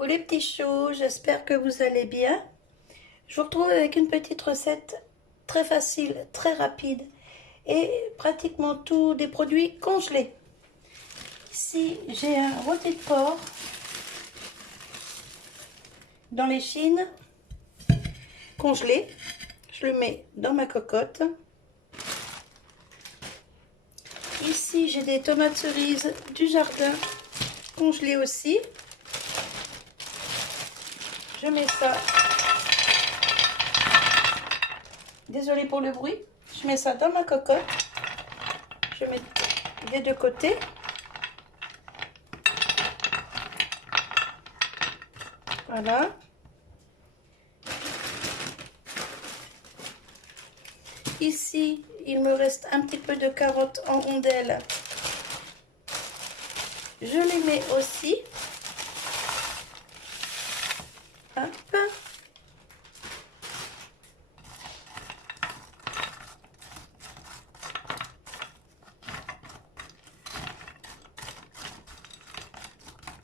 Coucou les petits choux, j'espère que vous allez bien. Je vous retrouve avec une petite recette très facile, très rapide et pratiquement tous des produits congelés. Ici, j'ai un rôti de porc dans les chines congelé. Je le mets dans ma cocotte. Ici, j'ai des tomates cerises du jardin congelées aussi. Je mets ça. Désolée pour le bruit. Je mets ça dans ma cocotte. Je mets des deux côtés. Voilà. Ici, il me reste un petit peu de carottes en rondelles. Je les mets aussi. Hop.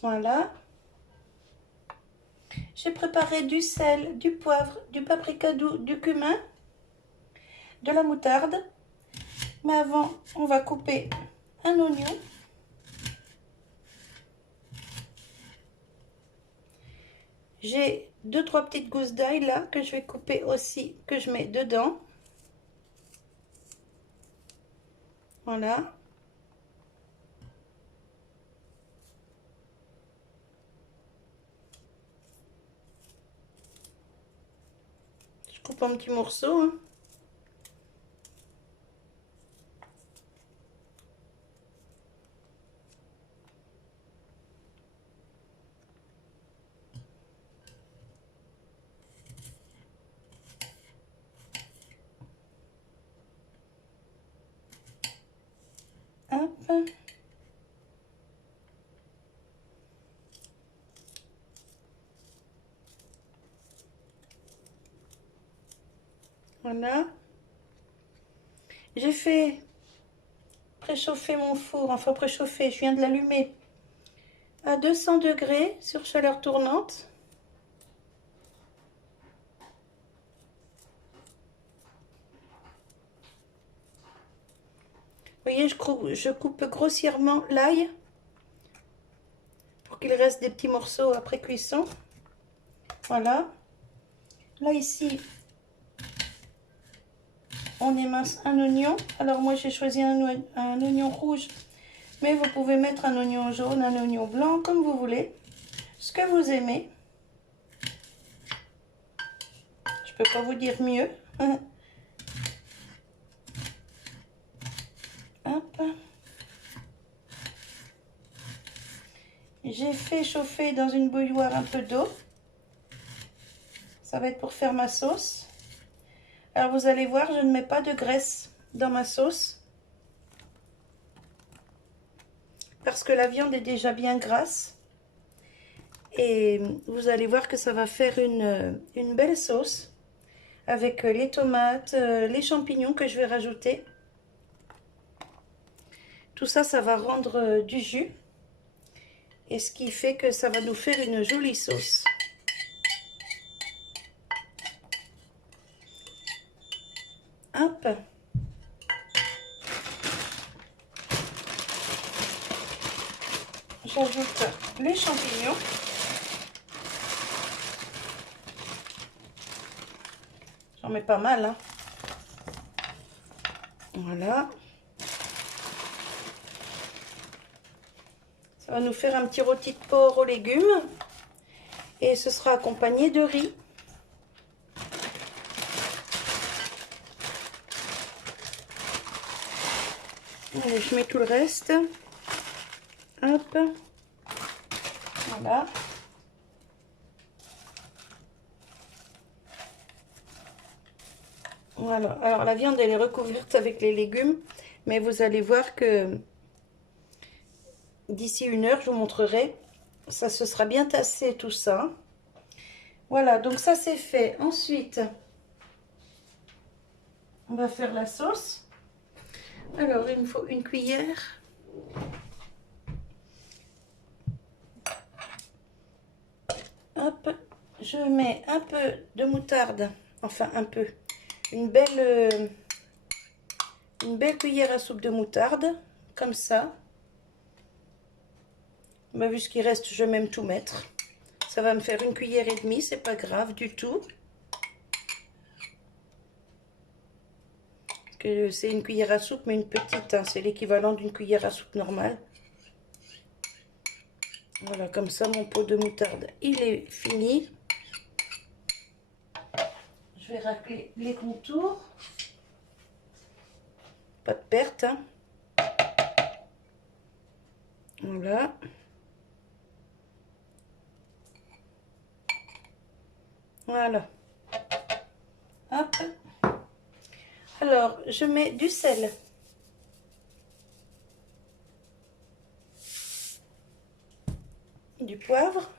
Voilà. J'ai préparé du sel, du poivre, du paprika doux, du cumin, de la moutarde. Mais avant, on va couper un oignon. J'ai 2-3 petites gousses d'ail là que je vais couper aussi, que je mets dedans. Voilà. Je coupe en petits morceaux, hein. Hop. Voilà. J'ai fait préchauffer mon four, enfin préchauffer, je viens de l'allumer à 200 degrés sur chaleur tournante. Vous voyez, je coupe grossièrement l'ail pour qu'il reste des petits morceaux après cuisson. Voilà. Là, ici, on émince un oignon. Alors, moi, j'ai choisi un oignon rouge, mais vous pouvez mettre un oignon jaune, un oignon blanc, comme vous voulez, ce que vous aimez. Je peux pas vous dire mieux. Hop. J'ai fait chauffer dans une bouilloire un peu d'eau. Ça va être pour faire ma sauce. Alors vous allez voir, je ne mets pas de graisse dans ma sauce. Parce que la viande est déjà bien grasse. Et vous allez voir que ça va faire une belle sauce. Avec les tomates, les champignons que je vais rajouter. Tout ça, ça va rendre du jus. Et ce qui fait que ça va nous faire une jolie sauce. Hop. J'ajoute les champignons. J'en mets pas mal, hein. Voilà. Ça va nous faire un petit rôti de porc aux légumes. Et ce sera accompagné de riz. Allez, je mets tout le reste. Hop. Voilà. Voilà. Alors la viande, elle est recouverte avec les légumes. Mais vous allez voir que d'ici 1 heure, je vous montrerai. Ça se sera bien tassé tout ça. Voilà, donc ça c'est fait. Ensuite, on va faire la sauce. Alors, il me faut une cuillère. Hop, je mets un peu de moutarde, enfin un peu, une belle cuillère à soupe de moutarde, comme ça. Bah, vu ce qui reste, je vais même tout mettre. Ça va me faire une cuillère et demie, c'est pas grave du tout. Parce que c'est une cuillère à soupe, mais une petite, hein, c'est l'équivalent d'une cuillère à soupe normale. Voilà, comme ça, mon pot de moutarde, il est fini. Je vais racler les contours. Pas de perte, hein. Voilà. Voilà. Hop. Alors, je mets du sel. Du poivre.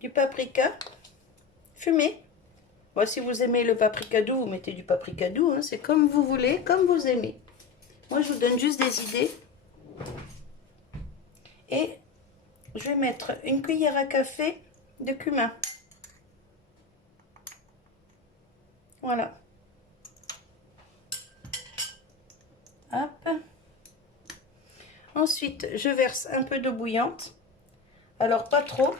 Du paprika fumé. Bon, si vous aimez le paprika doux, vous mettez du paprika doux, hein, c'est comme vous voulez, comme vous aimez. Moi, je vous donne juste des idées. Et je vais mettre une cuillère à café de cumin. Voilà. Hop. Ensuite, je verse un peu d'eau bouillante. Alors, pas trop.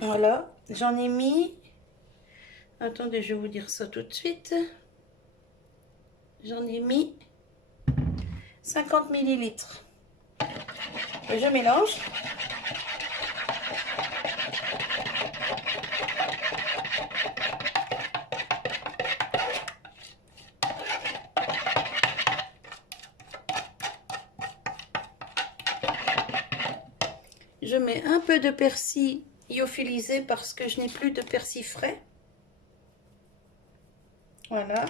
Voilà. J'en ai mis... Attendez, je vais vous dire ça tout de suite. J'en ai mis 50 millilitres. Et je mélange. Je mets un peu de persil lyophilisé parce que je n'ai plus de persil frais. Voilà.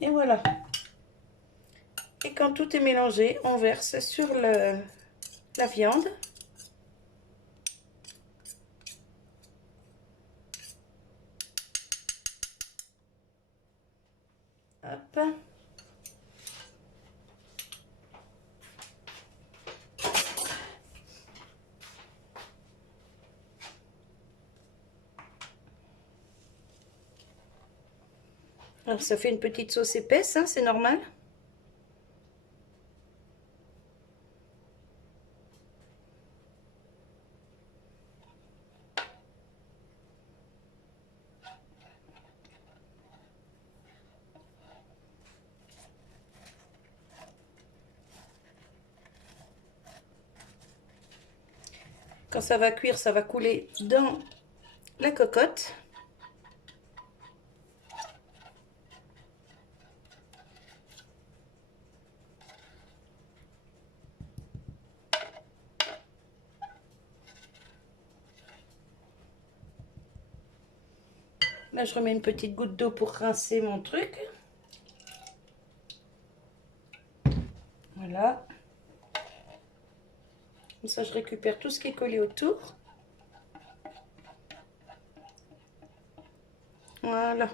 Et voilà. Et quand tout est mélangé, on verse sur la viande. Hop. Alors ça fait une petite sauce épaisse, hein, c'est normal. Quand ça va cuire, ça va couler dans la cocotte. Là, je remets une petite goutte d'eau pour rincer mon truc. Voilà. Comme ça, je récupère tout ce qui est collé autour. Voilà.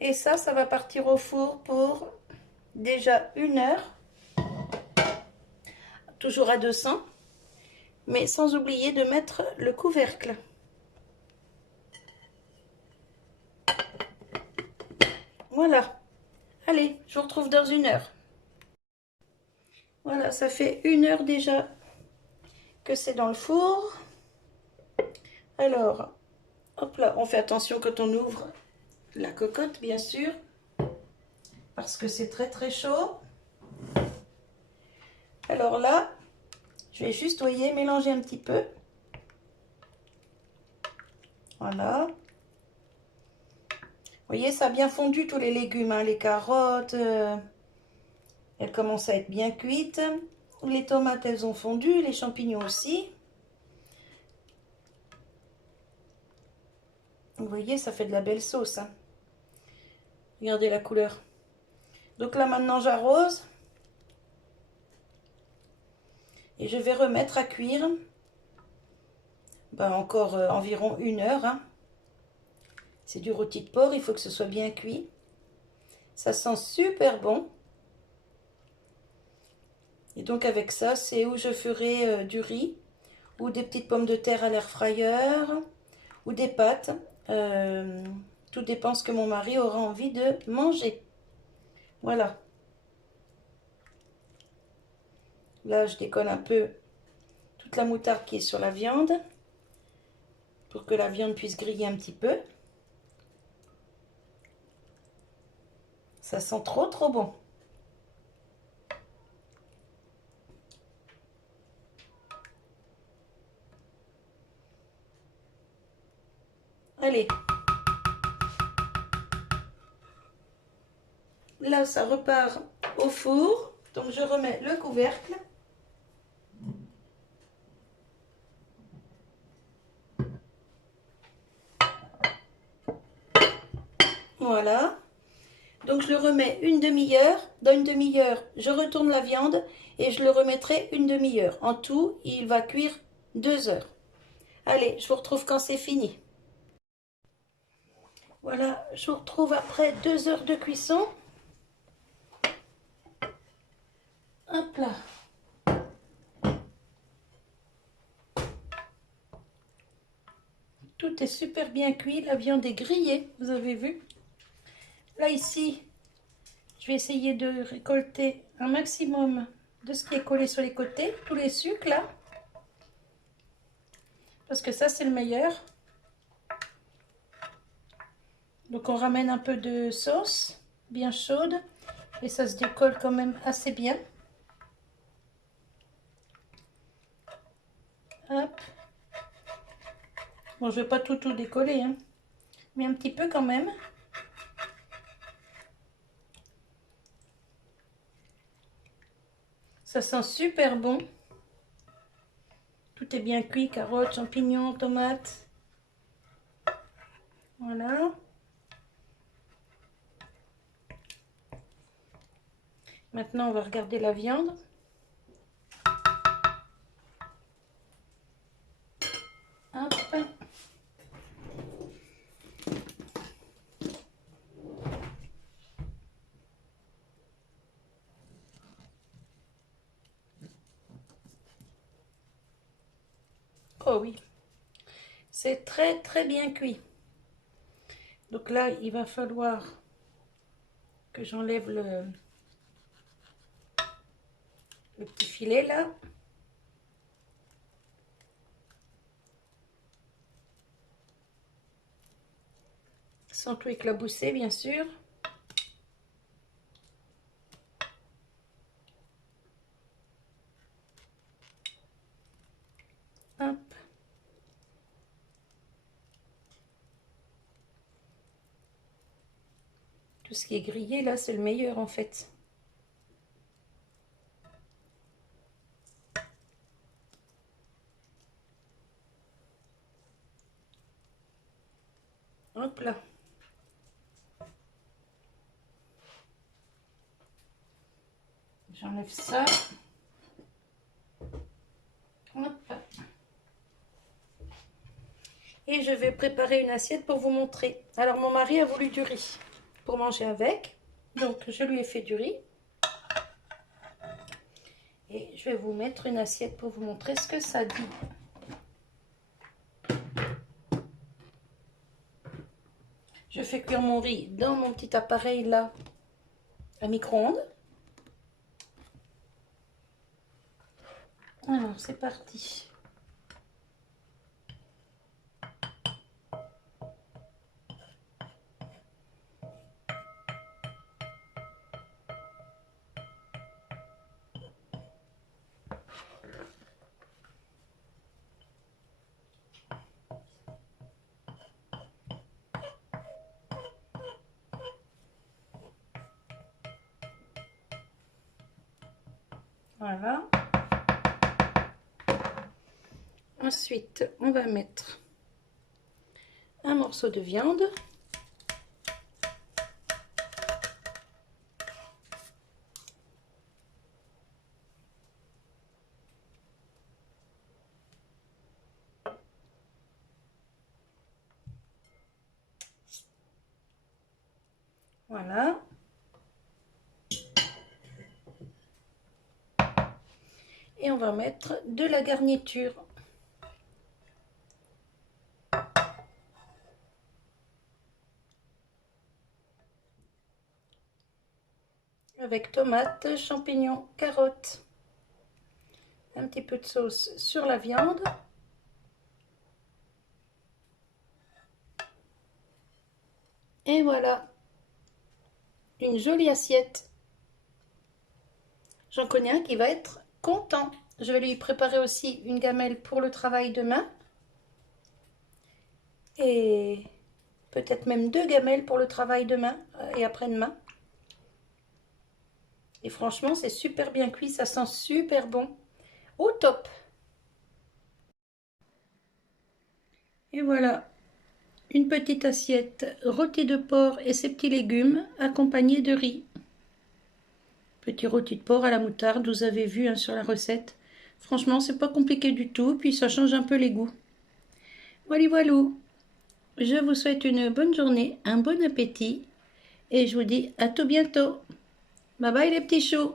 Et ça va partir au four pour déjà 1 heure. Toujours à 200. Mais sans oublier de mettre le couvercle. Voilà. Allez, je vous retrouve dans 1 heure. Voilà, ça fait 1 heure déjà que c'est dans le four. Alors, hop là, on fait attention quand on ouvre la cocotte, bien sûr, parce que c'est très très chaud. Alors là, je vais juste, voyez, mélanger un petit peu. Voilà. Vous voyez, ça a bien fondu tous les légumes, hein, les carottes. Elles commencent à être bien cuites. Les tomates, elles ont fondu, les champignons aussi. Vous voyez, ça fait de la belle sauce, hein. Regardez la couleur. Donc là, maintenant, j'arrose. Et je vais remettre à cuire. Ben, encore environ 1 heure, hein. C'est du rôti de porc, il faut que ce soit bien cuit. Ça sent super bon. Et donc avec ça, c'est où je ferai du riz ou des petites pommes de terre à l'air fryer ou des pâtes. Tout dépend ce que mon mari aura envie de manger. Voilà. Là, je décolle un peu toute la moutarde qui est sur la viande pour que la viande puisse griller un petit peu. Ça sent trop trop bon. Allez. Là, ça repart au four. Donc, je remets le couvercle. Voilà. Donc, je le remets une demi-heure. Dans une demi-heure, je retourne la viande et je le remettrai une demi-heure. En tout, il va cuire 2 heures. Allez, je vous retrouve quand c'est fini. Voilà, je vous retrouve après 2 heures de cuisson. Hop là. Tout est super bien cuit, la viande est grillée, vous avez vu. Là ici, je vais essayer de récolter un maximum de ce qui est collé sur les côtés, tous les sucres là. Parce que ça c'est le meilleur. Donc on ramène un peu de sauce, bien chaude. Et ça se décolle quand même assez bien. Hop. Bon, je ne vais pas tout décoller, hein, mais un petit peu quand même. Ça sent super bon. Tout est bien cuit, carottes, champignons, tomates. Voilà. Maintenant, on va regarder la viande. Hop. Oh oui, c'est très très bien cuit. Donc là, il va falloir que j'enlève le petit filet là. Sans tout éclabousser, bien sûr. Hop. Tout ce qui est grillé là, c'est le meilleur en fait. Hop là. J'enlève ça. Hop. Et je vais préparer une assiette pour vous montrer. Alors mon mari a voulu du riz pour manger avec. Donc je lui ai fait du riz. Et je vais vous mettre une assiette pour vous montrer ce que ça dit. Je fais cuire mon riz dans mon petit appareil là, à micro-ondes. Alors c'est parti. Voilà. Ensuite, on va mettre un morceau de viande. Voilà. Et on va mettre de la garniture. Avec tomates, champignons, carottes. Un petit peu de sauce sur la viande. Et voilà, une jolie assiette. J'en connais un qui va être content. Je vais lui préparer aussi une gamelle pour le travail demain. Et peut-être même 2 gamelles pour le travail demain et après-demain. Et franchement, c'est super bien cuit, ça sent super bon. Au top! Et voilà, une petite assiette rôti de porc et ses petits légumes accompagnés de riz. Petit rôti de porc à la moutarde, vous avez vu hein, sur la recette. Franchement, c'est pas compliqué du tout, puis ça change un peu les goûts. Voilà, voilà. Je vous souhaite une bonne journée, un bon appétit, et je vous dis à tout bientôt. Bye bye les petits choux!